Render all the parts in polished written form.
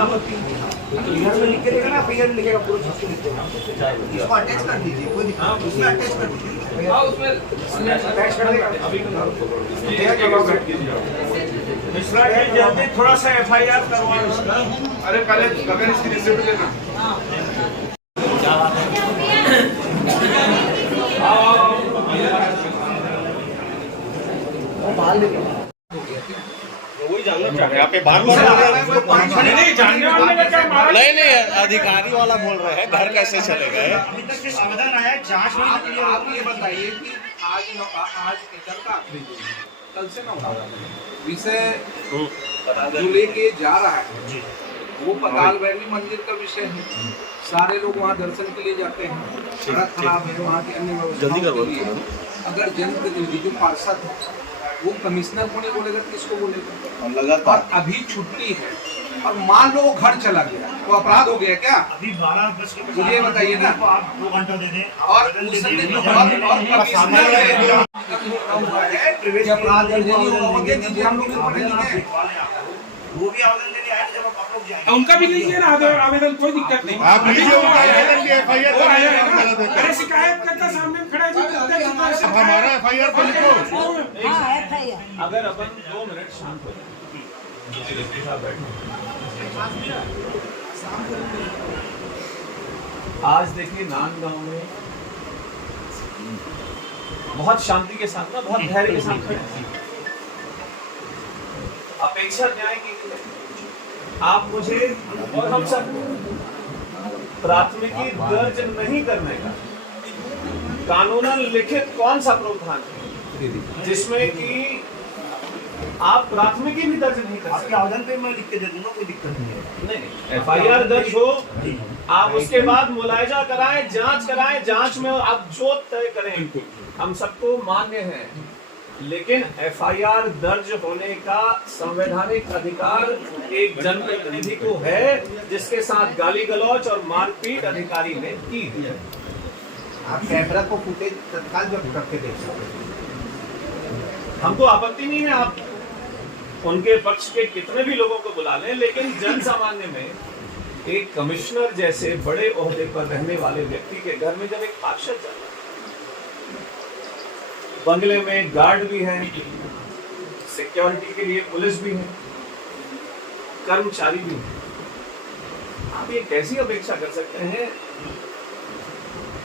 आपत्ति क्लियर में लिख के देगा ना, क्लियर में लिखेगा पूरा चीज लिख देगा। इसको अटैच कर दीजिए, कोई दिक्कत नहीं, उसमें अटैच कर दीजिए। हां उसमें अटैच कर देगा अभी मिश्रा जी जल्दी थोड़ा सा एफआईआर करवाओ इसका। अरे पहले गगन इसकी रिसिप्ट लेना। क्या बात है? बाहर लेके वही जानना चाह रहे हैं आप, बार बार नहीं जानने वाले का क्या मारा? नहीं अधिकारी वाला बोल रहे हैं घर कैसे चले गए। अभी तक जो समाधान आया जांच में आप ये बताइए कि आज एकर का आखिरी दिन है, कल से ना होगा विषय जो लेके जा रहा है वो पताल भैरवी मंदिर का विषय है। सारे लोग वहाँ दर्शन के लिए जाते हैं, सड़क खराब है, वहाँ की अन्य व्यवस्थाओं के लिए अगर जनप्रतिनिधि जो पार्षद है वो कमिश्नर को नहीं बोलेगा किसको बोलेगा? और अभी छुट्टी है और मान लो वो घर चला गया वो अपराध हो गया क्या? अभी 12 बज के मुझे ये बताइए ना, आप 2 घंटा दे दें और कमिश्नर अपराध दीजिए, हम लोग पढ़े लिखे वो भी आवेदन देने आए जब आप लोग जाएंगे उनका भी लीजिए ना आवेदन, कोई दिक्कत नहीं। आप लीजिए अरे शिकायत करता सामने खड़ा है, हमारा एफआईआर तो लिखो। अगर अपन 2 मिनट शांत हो जाए। आज देखिए नांदगांव में बहुत शांति के साथ ना, बहुत धैर्य के साथ खड़े हैं। अपेक्षा न्याय की आप मुझे और हम सब प्राथमिकी दर्ज नहीं करने का कानूनन लिखित कौन सा प्रावधान है जिसमें कि आप प्राथमिकी भी दर्ज नहीं कर सकते? आपके आवेदन पे मैं लिख के दे दूंगा, कोई दिक्कत नहीं है। नहीं एफआईआर दर्ज हो, आप उसके बाद मुलायजा कराएं, जांच कराएं, जांच में आप जो तय करें हम सबको मान्य है, लेकिन एफआईआर दर्ज होने का संवैधानिक अधिकार एक जनप्रतिनिधि को है जिसके साथ गाली गलौच और मारपीट अधिकारी ने की है। आप कैमरा को फुटेज तत्काल व्यक्त करके देख सकते हैं। हमको आपत्ति नहीं है आप उनके पक्ष के कितने भी लोगों को बुला लें, लेकिन जन सामान्य में एक कमिश्नर जैसे बड़े ओहदे पर रहने वाले व्यक्ति के घर में जब एक पार्षद जाता है, बंगले में गार्ड भी है, सिक्योरिटी के लिए पुलिस भी है, कर्मचारी भी है, आप ये कैसी अपेक्षा कर सकते हैं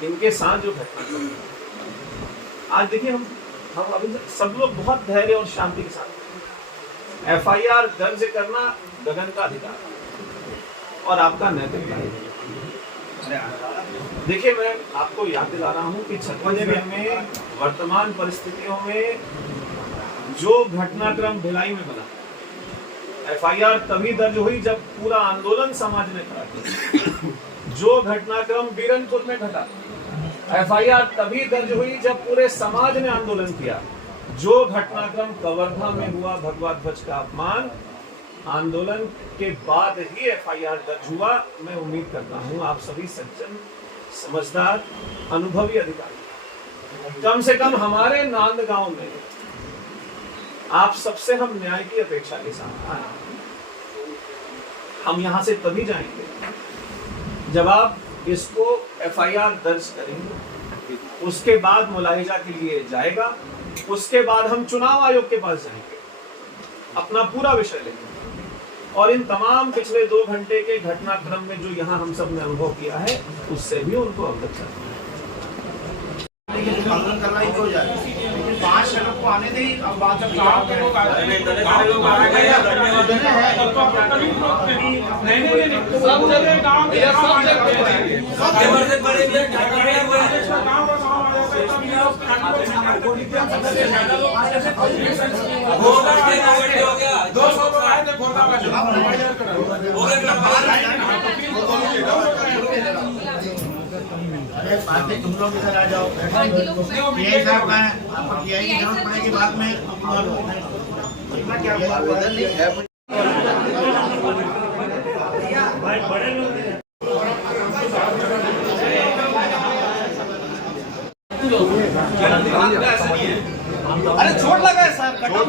इनके साथ जो घटना कर रही है? आज देखिए हम अभी सब लोग बहुत धैर्य और शांति के साथ एफआईआर दर्ज करना गगन का अधिकार और आपका नैतिक दायित्व। देखिए मैं आपको याद दिला रहा हूं कि छत्तीसगढ़ में वर्तमान परिस्थितियों में जो घटनाक्रम भिलाई में बना, एफआईआर तभी दर्ज हुई जब पूरा आंदोलन समाज ने खड़ा किया। जो घटनाक्रम बीरनपुर में घटा, एफआईआर तभी दर्ज हुई जब पूरे समाज ने आंदोलन किया। जो घटनाक्रम कवर्धा में हुआ, भगवा ध्वज का अपमान, आंदोलन के बाद ही एफआईआर दर्ज हुआ। मैं उम्मीद करता हूं आप सभी सज्जन, समझदार, अनुभवी अधिकारी, कम से कम हमारे नांदगांव में आप सबसे हम न्याय की अपेक्षा के साथ आए। हम यहां से तभी जाएंगे जब आप इसको एफआईआर दर्ज करेंगे, उसके बाद मुलाहिजा के लिए जाएगा, उसके बाद हम चुनाव आयोग के पास जाएंगे, अपना पूरा विषय लेंगे और इन तमाम पिछले 2 घंटे के घटनाक्रम में जो यहाँ हम सब ने अनुभव किया है उससे भी उनको अवगत कराएंगे। करना ही हो जाए, 5 लोग को आने दे। अब बात लोग आ गए, बाद में तुम लोग इधर आ जाओ, पीआई साहब का है, आपको पीआई की जरूरत पड़ेगी बाद में। भाई बड़े लोग अरे चोट लगा है सर, आयोग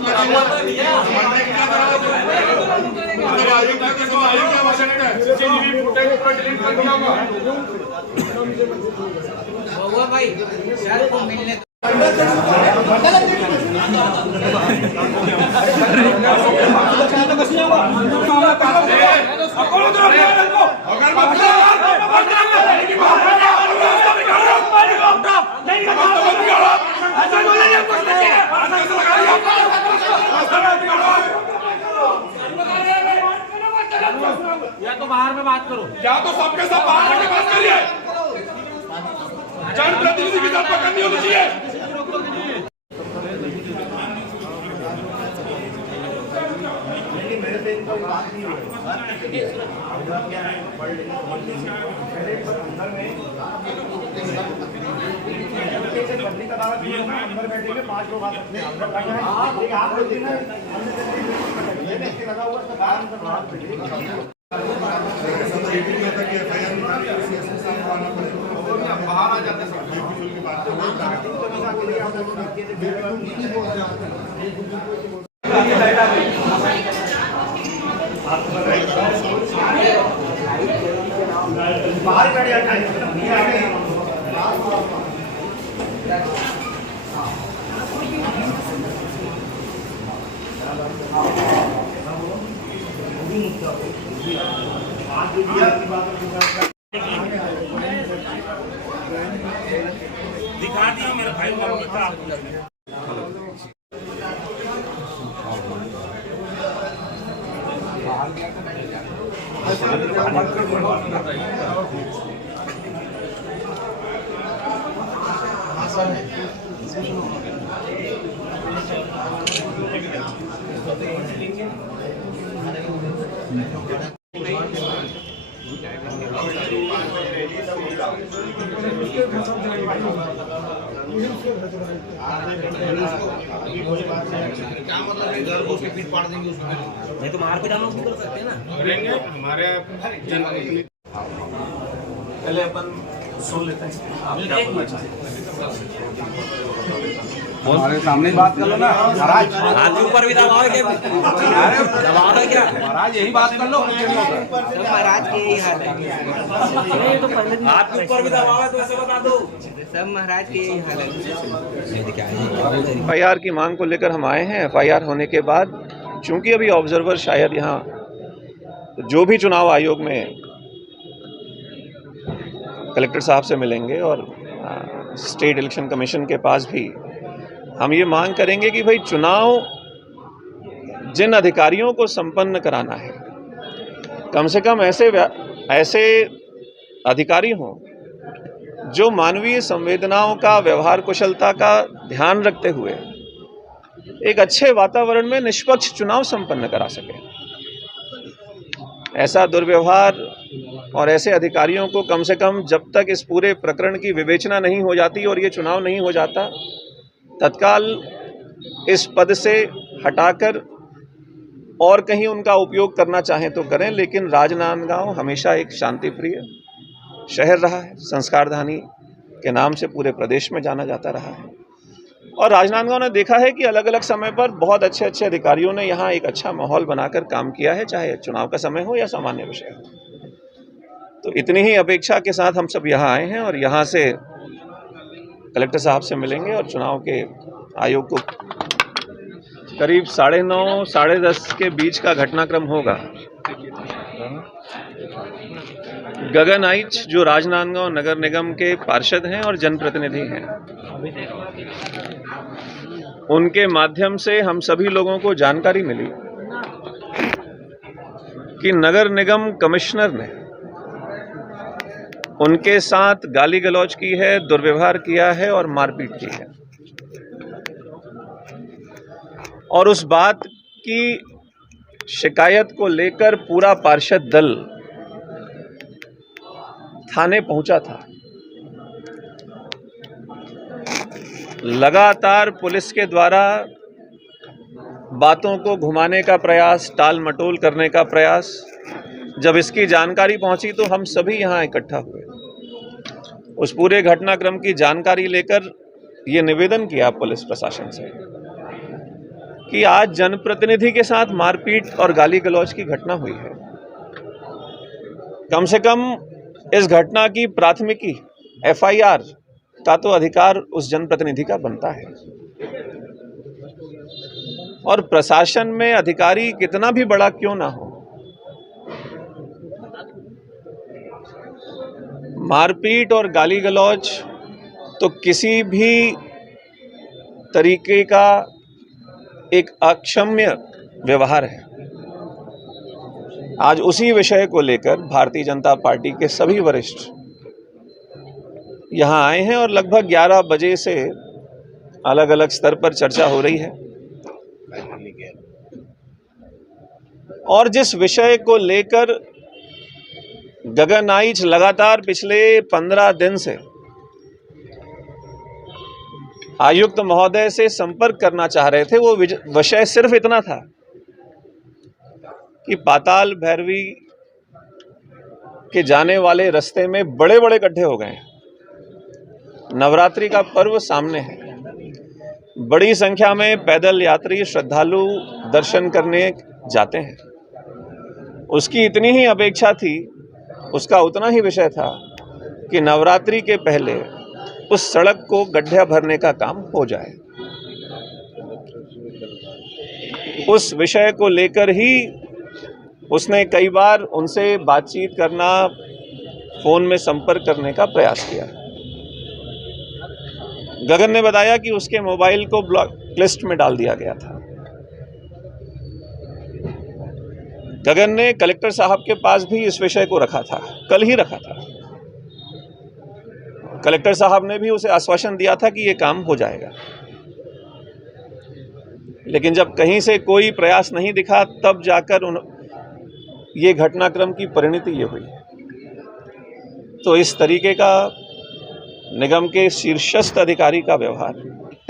सीसीटीवी फुटेज पूरा डिलीट कर दिया हुआ भाई सर को मिलने या तो बाहर में बात करो या तो सबके सब बाहर आके बात करिए जनप्रतिनिधि की तरफ पकड़नी होनी चाहिए अंदर बैठेंगे 5 लोग आ सकते हैं आप लोग लगा हुआ बाहर आ जाते बाहर बैठ जाता है दिखा दिया मेरे भाई को बता नहीं तो मार पिटा लोग भी कर सकते हैं ना करेंगे हमारे पहले अपन सुन लेते हैं आप क्या बोलना चाहते हैं। हमारे सामने बात कर लो ना महाराज हाथ के ऊपर भी दबाओ क्या दबाओ है क्या महाराज यही बात कर लो सब महाराज के यही हाल है हाथ के ऊपर भी दबाओ है तो ऐसे बता दो सब महाराज के यही हाल है एफआईआर की मांग को लेकर हम आए हैं। एफआईआर होने के बाद चूंकि अभी ऑब्जर्वर शायद यहाँ जो भी चुनाव आयोग में कलेक्टर साहब से मिलेंगे और स्टेट इलेक्शन कमीशन के पास भी हम ये मांग करेंगे कि भाई चुनाव जिन अधिकारियों को संपन्न कराना है कम से कम ऐसे अधिकारी हों जो मानवीय संवेदनाओं का व्यवहार कुशलता का ध्यान रखते हुए एक अच्छे वातावरण में निष्पक्ष चुनाव संपन्न करा सके। ऐसा दुर्व्यवहार और ऐसे अधिकारियों को कम से कम जब तक इस पूरे प्रकरण की विवेचना नहीं हो जाती और ये चुनाव नहीं हो जाता तत्काल इस पद से हटाकर और कहीं उनका उपयोग करना चाहें तो करें। लेकिन राजनांदगांव हमेशा एक शांतिप्रिय शहर रहा है, संस्कारधानी के नाम से पूरे प्रदेश में जाना जाता रहा है और राजनांदगांव ने देखा है कि अलग अलग समय पर बहुत अच्छे अच्छे अधिकारियों ने यहाँ एक अच्छा माहौल बनाकर काम किया है, चाहे चुनाव का समय हो या सामान्य विषय हो। तो इतनी ही अपेक्षा के साथ हम सब यहाँ आए हैं और यहाँ से कलेक्टर साहब से मिलेंगे और चुनाव के आयोग को करीब 9:30 साढ़े 10 के बीच का घटनाक्रम होगा। गगन आइच जो राजनांदगांव नगर निगम के पार्षद हैं और जनप्रतिनिधि हैं, उनके माध्यम से हम सभी लोगों को जानकारी मिली कि नगर निगम कमिश्नर ने उनके साथ गाली गलौज की है, दुर्व्यवहार किया है और मारपीट की है और उस बात की शिकायत को लेकर पूरा पार्षद दल थाने पहुंचा था। लगातार पुलिस के द्वारा बातों को घुमाने का प्रयास, टाल मटोल करने का प्रयास, जब इसकी जानकारी पहुंची तो हम सभी यहां इकट्ठा हुए। उस पूरे घटनाक्रम की जानकारी लेकर ये निवेदन किया पुलिस प्रशासन से कि आज जनप्रतिनिधि के साथ मारपीट और गाली गलौज की घटना हुई है कम से कम इस घटना की प्राथमिकी FIR का तो अधिकार उस जनप्रतिनिधि का बनता है। और प्रशासन में अधिकारी कितना भी बड़ा क्यों ना हो, मारपीट और गाली गलौज तो किसी भी तरीके का एक अक्षम्य व्यवहार है। आज उसी विषय को लेकर भारतीय जनता पार्टी के सभी वरिष्ठ यहां आए हैं और लगभग 11 बजे से अलग अलग स्तर पर चर्चा हो रही है। और जिस विषय को लेकर गगन आइच लगातार पिछले 15 दिन से आयुक्त महोदय से संपर्क करना चाह रहे थे, वो विषय सिर्फ इतना था कि पाताल भैरवी के जाने वाले रास्ते में बड़े बड़े गड्ढे हो गए हैं। नवरात्रि का पर्व सामने है, बड़ी संख्या में पैदल यात्री श्रद्धालु दर्शन करने जाते हैं। उसकी इतनी ही अपेक्षा थी, उसका उतना ही विषय था कि नवरात्रि के पहले उस सड़क को गड्ढा भरने का काम हो जाए। उस विषय को लेकर ही उसने कई बार उनसे बातचीत करना, फोन में संपर्क करने का प्रयास किया। गगन ने बताया कि उसके मोबाइल को ब्लॉक लिस्ट में डाल दिया गया था। गगन ने कलेक्टर साहब के पास भी इस विषय को रखा था, कल ही रखा था। कलेक्टर साहब ने भी उसे आश्वासन दिया था कि ये काम हो जाएगा, लेकिन जब कहीं से कोई प्रयास नहीं दिखा तब जाकर ये घटनाक्रम की परिणति ये हुई। तो इस तरीके का निगम के शीर्षस्थ अधिकारी का व्यवहार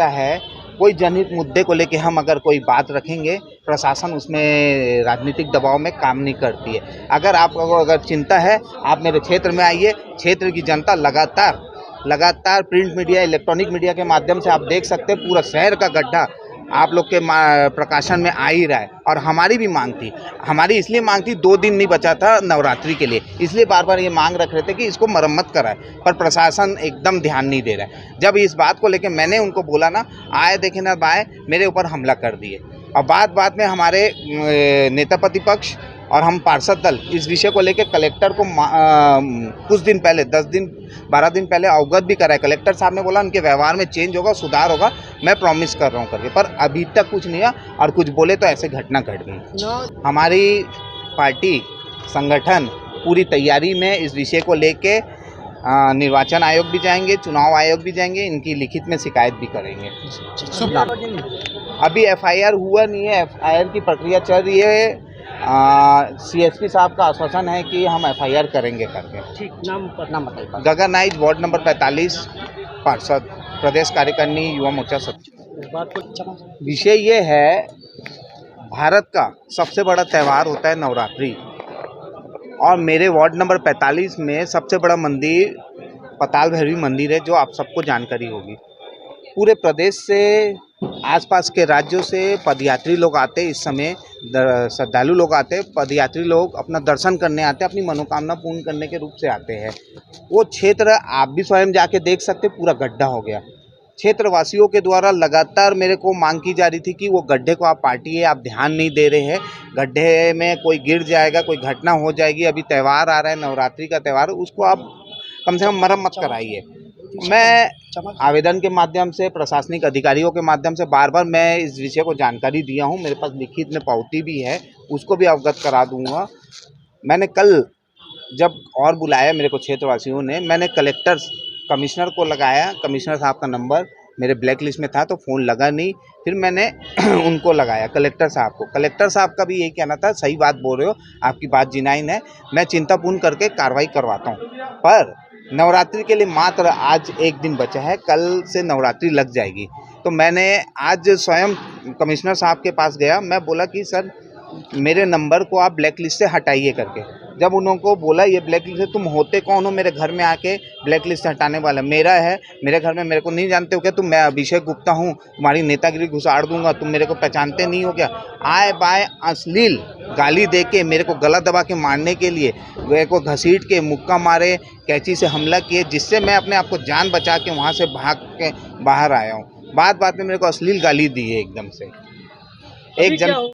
है। कोई जनहित मुद्दे को लेके हम अगर कोई बात रखेंगे, प्रशासन उसमें राजनीतिक दबाव में काम नहीं करती है। अगर आपको अगर चिंता है, आप मेरे क्षेत्र में आइए। क्षेत्र की जनता लगातार प्रिंट मीडिया, इलेक्ट्रॉनिक मीडिया के माध्यम से आप देख सकते हैं पूरा शहर का गड्ढा आप लोग के प्रकाशन में आ ही रहा है। और हमारी भी मांग थी, हमारी इसलिए मांग थी, 2 दिन नहीं बचा था नवरात्रि के लिए, इसलिए बार बार ये मांग रख रहे थे कि इसको मरम्मत कराए, पर प्रशासन एकदम ध्यान नहीं दे रहा है। जब इस बात को लेकर मैंने उनको बोला ना, आए देखे ना बाए, मेरे ऊपर हमला कर दिए। और बात में हमारे नेता प्रतिपक्ष और हम पार्षद दल इस विषय को लेकर कलेक्टर को कुछ दिन पहले 10-12 दिन पहले अवगत भी कराए। कलेक्टर साहब ने बोला उनके व्यवहार में चेंज होगा, सुधार होगा, मैं प्रॉमिस कर रहा हूँ करके, पर अभी तक कुछ नहीं है। और कुछ बोले तो ऐसे घटना घट गई। हमारी पार्टी संगठन पूरी तैयारी में इस विषय को लेके निर्वाचन आयोग भी जाएंगे, चुनाव आयोग भी जाएंगे, इनकी लिखित में शिकायत भी करेंगे। अभी FIR हुआ नहीं है, FIR की प्रक्रिया चल रही है। CSP साहब का आश्वासन है कि हम FIR करेंगे करके। ठीक, नाम बताइए। गगन आइच, वार्ड नंबर 45, पार्षद, प्रदेश कार्यकारिणी, युवा मोर्चा सचिव। विषय ये है, भारत का सबसे बड़ा त्यौहार होता है नवरात्रि, और मेरे वार्ड नंबर 45 में सबसे बड़ा मंदिर पाताल भैरवी मंदिर है, जो आप सबको जानकारी होगी। पूरे प्रदेश से, आसपास के राज्यों से पदयात्री लोग आते हैं। इस समय श्रद्धालु लोग आते हैं, पदयात्री लोग अपना दर्शन करने आते हैं, अपनी मनोकामना पूर्ण करने के रूप से आते हैं। वो क्षेत्र आप भी स्वयं जाके देख सकते, पूरा गड्ढा हो गया। क्षेत्रवासियों के द्वारा लगातार मेरे को मांग की जा रही थी कि वो गड्ढे को आप पाटिए, आप ध्यान नहीं दे रहे हैं, गड्ढे में कोई गिर जाएगा, कोई घटना हो जाएगी। अभी त्यौहार आ रहा है, नवरात्रि का त्यौहार, उसको आप कम से कम मरम्मत कराइए। मैं आवेदन के माध्यम से, प्रशासनिक अधिकारियों के माध्यम से बार बार मैं इस विषय को जानकारी दिया हूँ। मेरे पास लिखित में पावती भी है, उसको भी अवगत करा दूंगा। मैंने कल जब और बुलाया मेरे को क्षेत्रवासियों ने, मैंने कमिश्नर को लगाया। कमिश्नर साहब का नंबर मेरे ब्लैक लिस्ट में था, तो फ़ोन लगा नहीं। फिर मैंने उनको लगाया, कलेक्टर साहब को। कलेक्टर साहब का भी यही कहना था, सही बात बोल रहे हो, आपकी बात जिनाइन है, मैं चिंतापूर्ण करके कार्रवाई करवाता हूँ। पर नवरात्रि के लिए मात्र आज 1 दिन बचा है, कल से नवरात्रि लग जाएगी। तो मैंने आज स्वयं कमिश्नर साहब के पास गया, मैं बोला कि सर मेरे नंबर को आप ब्लैक लिस्ट से हटाइए करके। जब उनको बोला ये ब्लैक लिस्ट है, तुम होते कौन हो मेरे घर में आके ब्लैक लिस्ट हटाने वाला? मेरा है, मेरे घर में मेरे को नहीं जानते हो क्या तुम? मैं अभिषेक गुप्ता हूँ, तुम्हारी नेतागिरी घुसाड़ दूंगा, तुम मेरे को पहचानते नहीं हो क्या? आए बाय अश्लील गाली दे के मेरे को गला दबा के मारने के लिए, मेरे को घसीट के मुक्का मारे, कैंची से हमला किए, जिससे मैं अपने आप को जान बचा के वहाँ से भाग के बाहर आया हूँ। बात में मेरे को अश्लील गाली दी है एकदम से। एक जन